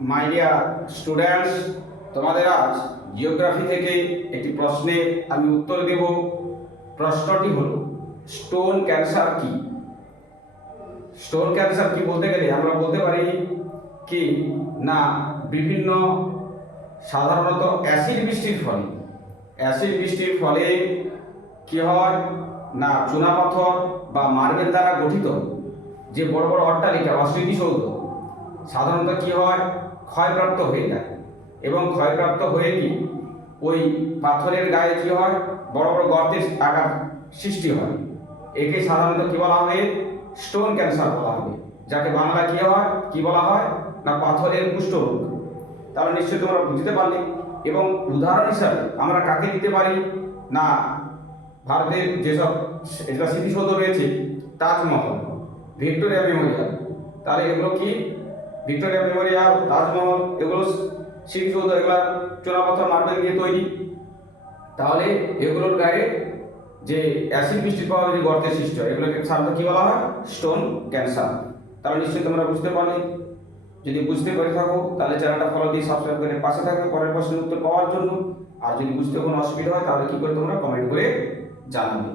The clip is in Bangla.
মাই ডিয়ার স্টুডেন্টস, তোমাদের আজ জিওগ্রাফি থেকে একটি প্রশ্নের আমি উত্তর দেব। প্রশ্নটি হল, স্টোন ক্যান্সার কি? স্টোন ক্যান্সার কি বলতে গেলে আমরা বলতে পারি কি না, বিভিন্ন সাধারণত অ্যাসিড বৃষ্টির ফলে কি হয় না, চুনাপাথর বা মার্বেল দ্বারা গঠিত যে বড় বড় অট্টালিকা বা স্মৃতিসৌধ সাধারণত কি হয়, ক্ষয়প্রাপ্ত হয়ে যায়। এবং ক্ষয়প্রাপ্ত হয়ে কি ওই পাথরের গায়ে কি হয়, বড় বড় গর্তের আকার সৃষ্টি হয়। একে সাধারণত কি বলা হবে? স্টোন ক্যান্সার বলা হবে, যাকে বাংলা কি বলা হয় না, পাথরের কুষ্ঠরোগ। তাহলে নিশ্চয়ই তোমরা বুঝতে পারলে। এবং উদাহরণ হিসাবে আমরা কাকে দিতে পারি না, ভারতের যেসব স্মৃতিসৌধ রয়েছে, তাজমহল, ভিক্টোরিয়া মেমোরিয়াল। তাহলে এগুলো কি, ভিক্টোরিয়া মেমোরিয়াল, তাজমহল, এগুলো স্মৃতিসৌধ, এগুলা চুনাপাথর মার্বেল দিয়ে তৈরি। তাহলে এগুলোর গায়ে যে অ্যাসিড বৃষ্টির প্রভাবে যে গর্তের সৃষ্টি হয়, এগুলোকে সাধারণত কি বলা হয়? Stone cancer. তাহলে নিশ্চয়ই তোমরা বুঝতে পারলে। যদি বুঝতে পেরে থাকো তাহলে চ্যানেলটা ফলো দিয়ে সাবস্ক্রাইব করে পাশে থাকবে পরের প্রশ্নের উত্তর পাওয়ার জন্য। আর যদি বুঝতে কোনো অসুবিধা হয় তাহলে কি করে তোমরা কমেন্ট করে জানাবে।